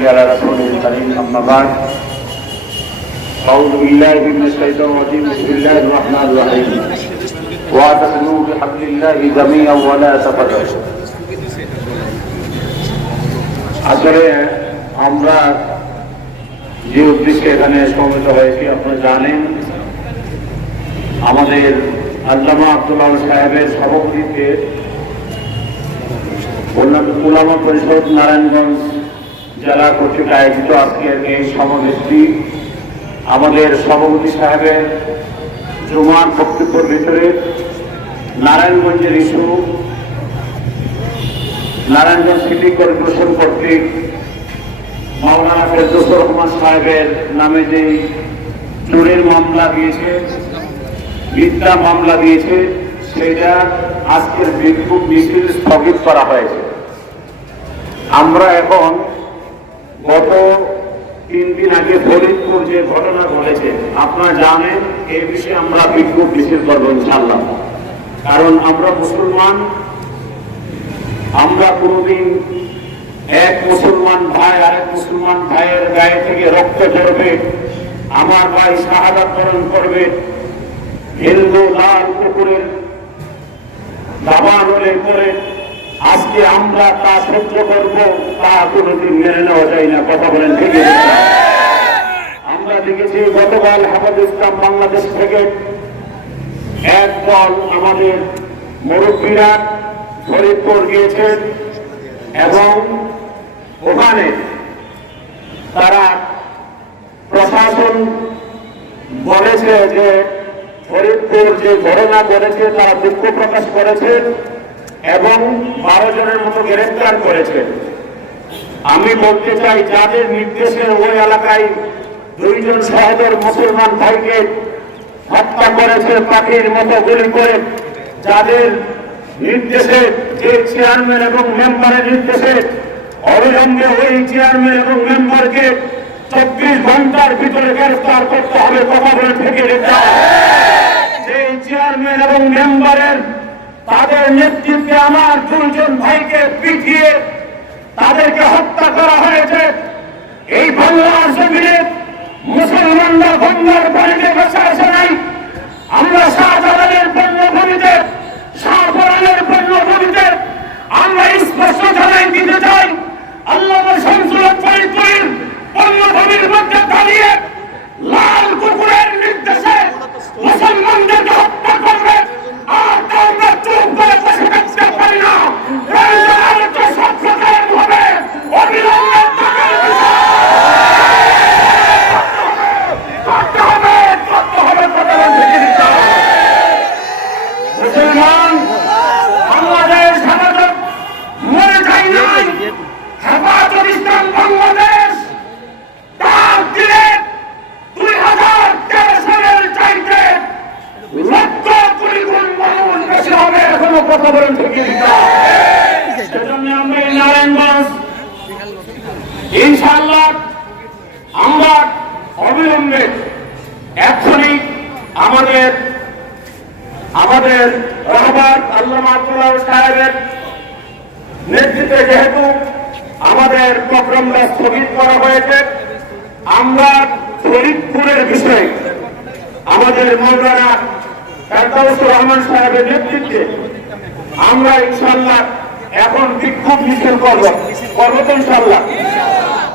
صل على رسوله الكريم أما بعد أعوذ بالله من الشيطان الرجيم بسم الله الرحمن الرحيم واعتصموا بحبل الله جميعا ولا تفرقوا আসলে আমরা যে উদ্দেশ্যে এখানে সমবেত হয়েছি আপনারা জানেন আমাদের আল্লামা আব্দুল্লাহ সাহেবের সভাপতিত্বে অন্যান্য উলামা পরিষদ নারায়ণগঞ্জ জেলা কর্তৃক আয়োজিত আজকের এই সমাবেশটি, আমাদের সভাপতি সাহেবের জুমার বক্তব্যের ভিতরে নারায়ণগঞ্জের ইস্যু, নারায়ণগঞ্জ সিটি কর্পোরেশন কর্তৃক মাওলানা ফেরদৌসুর রহমান সাহেবের নামে যে চোরের মামলা দিয়েছে, মিথ্যা মামলা দিয়েছে, সেটা আজকের বিক্ষোভ মিছিল স্থগিত করা হয়েছে। আমরা এখন গত তিন দিন আগে ফরিদপুর যে ঘটনা ঘটেছে, আপনারা জানেন এই বিষয়ে আমরা বিক্ষোভ মিছিল করব ইনশাল্লাহ কারণ আমরা মুসলমান, আমরা কোনোদিন এক মুসলমান ভাই, আরেক মুসলমান ভাইয়ের গায়ে থেকে রক্ত ঝরবে, আমার ভাই শাহাদাত বরণ করবে, হিন্দু লাল কুকুরের দাবান হলে করে আজকে আমরা তা সহ্য করব, তা কোনোদিন মেনে নেওয়া যায় না কথা বলেন, ঠিক? আমরা দেখেছি গতকাল হাফাজ ইসলাম বাংলাদেশ থেকে এক দল আমাদের মুরব্বীরা ফরিদপুর গিয়েছেন এবং ওখানে তারা প্রশাসন বলেছে যে ফরিদপুর যে ঘটনা করেছে তারা দুঃখ প্রকাশ করেছে এবং বারো জনের মতো গ্রেফতার করেছে। আমি বলতে চাই, যাদের নির্দেশে ওই এলাকায় দুইজন সহদর মুসলমান ভাইকে হত্যা করেছে, পাখির মতো গুলি করে, যাদের নির্দেশে যে চেয়ারম্যান এবং মেম্বারের নির্দেশে অবিলম্বে ওই চেয়ারম্যান এবং মেম্বারকে চব্বিশ ঘণ্টার ভিতরে গ্রেফতার করতে হবে, কথা বলে থেকে যে চেয়ারম্যান এবং মেম্বারের তাদের নেতৃত্বে আমার দুজন ভাইকে পিটিয়ে তাদেরকে হত্যা করা হয়েছে। এই বাংলার জমিনে মুসলমানরা গঙ্গার পানিতে বসে আসে নাই। আমরা শাহজালালের পণ্যভূমিতে শাহপরানের পণ্যভূমিতে আমরা স্পষ্ট জানাই দিতে চাই আল্লাহ শামসুল ফরিদপুরের পণ্যভূমির মধ্যে দাঁড়িয়ে লাল কুকুরের নির্দেশে মুসলমানদেরকে হত্যা করবে আর তা আমরা চুপ করে বসে থাকতে পারি না প্রয়োজন আরেকটা সত্যকার হবে অবিলম্বে তাদের বিচার করতে হবে করতে হবে কথা বলতে দিতে হবে। মুসলমান বাংলাদেশ হেফাজত মরে যায় নাই হেফাজত ইসলাম বাংলাদেশ তার দিলে দুই হাজার তেরো সালের চাইতে লক্ষ কোটি গুণ মানুষ বেশি হবে এখনও কথা বলেন থেকে দিতে হবে। সেজন্য আমরা এই নারায়ণগঞ্জ ইনশাআল্লাহ আমরা অবিলম্বে এক্ষুনি আমাদের আমাদের রহমান আল্লাহ আব্দুল্লাহ সাহেবের নেতৃত্বে যেহেতু আমাদের প্রোগ্রামটা স্থগিত করা হয়েছে, আমরা ফরিদপুরের বিষয়ে আমাদের মৌলানা কান্তাউসুর রহমান সাহেবের নেতৃত্বে আমরা ইনশাল্লাহ এখন বিক্ষোভ মিছিল করব করব তো ইনশাল্লাহ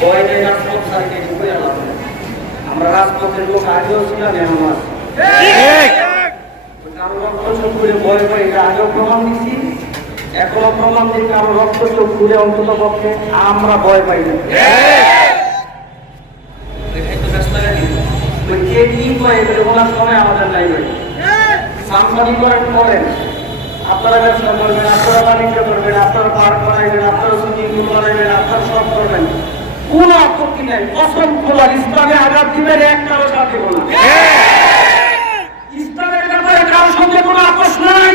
নারে তকবীর আমাকে বক্তব্য দিবেন আমরা রাজপথের লোক আগেও ছিলাম আমার কারও রক্ত চোখ খুলে ভয় পাই এটা আগেও প্রমাণ দিচ্ছি এখনও প্রমাণ দিই কারও রক্ত চোখ খুলে অন্তত পক্ষে আমরা ভয় পাই না। কে কি এগুলো বলার সময় আমাদের নাই ভাই। করেন আপনারা ব্যবসা করবেন আপনারা বাণিজ্য করবেন আপনারা পার্ক বানাইবেন আপনারা সুইমিং পুল বানাইবেন আপনারা সব করবেন। কোন আপত্তি নাই। কসম খোলার ইসলামে আঘাত দিবেন একটারও সাথ দেব না। ইসলামের ব্যাপারে কারোর সঙ্গে কোনো আপোষ নাই।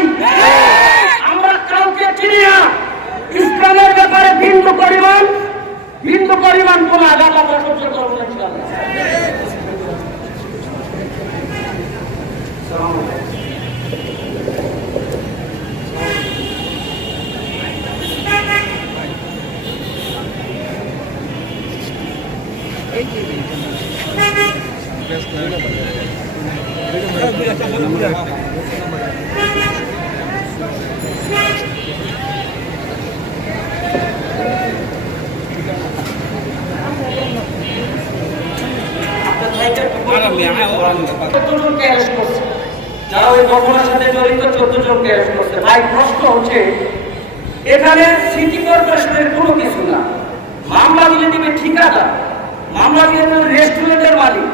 আমরা কাউকে চিনি না। ইসলামের ব্যাপারে বিন্দু পরিমাণ বিন্দু পরিমাণ কোনো আঘাত আমরা সহ্য করব না ইনশাআল্লাহ। আপনার ভাইকে চোদ্দ জনকে অ্যারেস্ট করছে যারা ওই হচ্ছে এখানে সিটি কর্পোরেশনের কোনো কিছু না মামলা দিলে দিবে ঠিকাদার মামলা দিলে রেস্টুরেন্টের মালিক।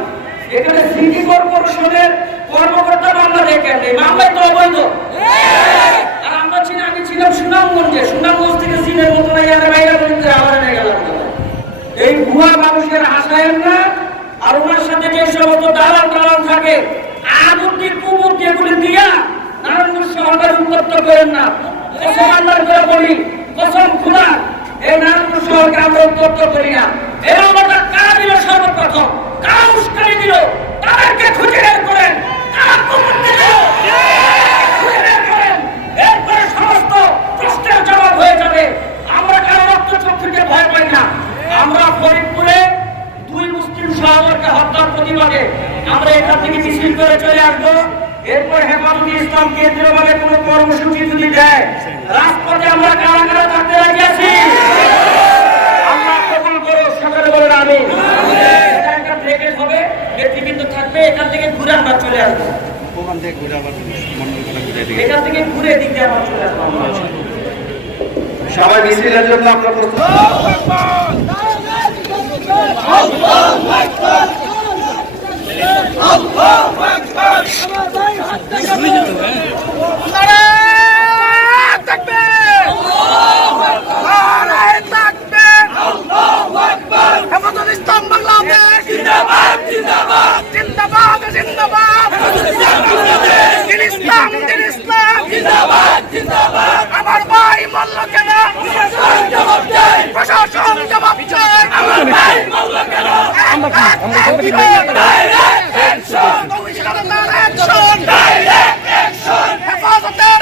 এখানে সিটি কর্পোরেশনের কর্মকর্তা মামলা দেখেন এই মামলায় তো অবৈধ। আর আমরা ছিলাম আমি ছিলাম সুনামগঞ্জে। সুনামগঞ্জ থেকে চীনের মতো না ইয়ার বাইরে বলতে আমার নিয়ে গেলাম এই ভুয়া মানুষের আশায় না, আর ওনার সাথে যে সমস্ত দালাল টালাল থাকে আবুদ্দি কুবুদ্দি এগুলি দিয়া নারায়ণপুর শহরকে উত্তপ্ত করেন না। কসম আল্লাহর করে বলি, কসম খুদা, এই নারায়ণপুর শহরকে আমরা উত্তপ্ত করি না। আমরা কারা দিল সর্বপ্রথম কারা উস্কানি দিল তাদেরকে খুঁজে বের করেন কারা কুবুদ্দি দিল খুঁজে বের করেন এরপরে সমস্ত প্রশ্নের জবাব হয়ে যাবে আমরা কারও রক্ত চক্ষুকে ভয় পাই না আমরা ফরিদপুরে দুই মুসলিম সহবরকে হত্যার প্রতিবাদে আমরা এখান থেকে মিছিল করে চলে আসব এরপর হেফাজতে ইসলাম কেন্দ্রীয়ভাবে কোনো কর্মসূচি যদি দেয় রাজপথে আমরা কারা কারা থাকতে রাজি আছি? আল্লাহ কবুল করো সকালে বলেন আমি এটা একটা ব্রেকেজ হবে নেতৃবৃন্দ থাকবে এখান থেকে ঘুরে আমরা চলে আসব। ওখান থেকে ঘুরে আবার এখান থেকে ঘুরে দিক দিয়ে চলে আসব আমরা। সবাই মিছিলের জন্য আমরা প্রস্তুত। আমার ভাই মল্ল কেন? প্রশাসন জবাব চাই আমার ভাই মল্ল কেন কমিশনারের অ্যাকশন হেফাজতের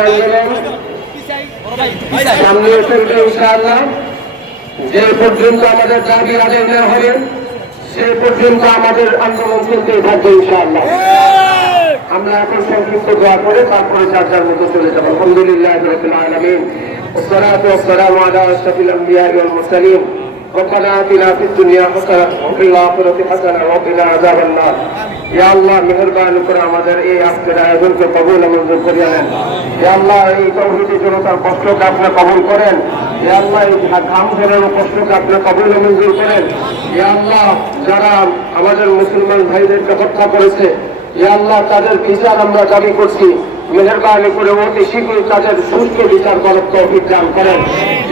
অ্যাকশন সামনে চলবে ইনশাআল্লাহ যে পর্যন্ত আমাদের দাবি আদায় না হবে সে পর্যন্ত আমাদের আন্দোলন চলতেই থাকবে ইনশাআল্লাহ আমরা এখন সংক্ষিপ্ত দোয়া করে তারপরে চার চার মতো চলে যাবো আলহামদুলিল্লাহ রবিল আলমিন والصلاة والسلام على أشرف الأنبياء والمرسلين ربنا آتنا في الدنيا حسنة وفي الآخرة حسنة وقنا عذاب النار ইয়া আল্লাহ মেহেরবানি করে আমাদের এই আজকের আয়োজনকে কবুল মঞ্জুর করিয়া নেন ইয়া আল্লাহ এই তৌহিদি জনতার কষ্টকে আপনি কবুল করেন ইয়া আল্লাহ এই ঘাম ঝরানো কষ্টকে আপনি কবুল মঞ্জুর করেন ইয়া আল্লাহ যারা আমাদের মুসলমান ভাইদেরকে হত্যা করেছে ইয়া আল্লাহ তাদের বিচার আমরা দাবি করছি মেহরবানি করে অতি শীঘ্রই তাদের সুস্থ বিচার করার তৌফিক দান করেন।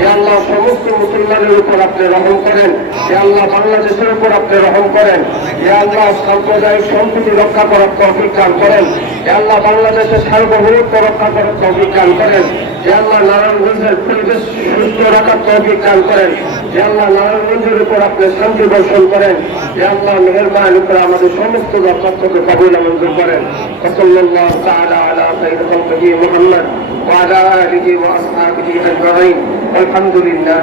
এ আল্লাহ, সমস্ত মুসলমানের উপর আপনি রহম করেন। এ আল্লাহ, বাংলাদেশের উপর আপনি রহম করেন। এ আল্লাহ, সাম্প্রদায়িক সম্প্রীতি রক্ষা করার তৌফিক দান করেন। এ আল্লাহ, বাংলাদেশের সার্বভৌমত্ব রক্ষা করার তৌফিক দান করেন। এ আল্লাহ, নারায়ণগঞ্জের পরিবেশ সুস্থ রাখার তৌফিক দান করেন। যে আল্লাহ নারায়ণগঞ্জের উপর আপনি শান্তি বর্ষণ করেন। যে আল্লাহ, মেহরবান উপর আমাদের সমস্ত দরখাস্তকে কবুল মঞ্জুর আলহামদুলিল্লাহ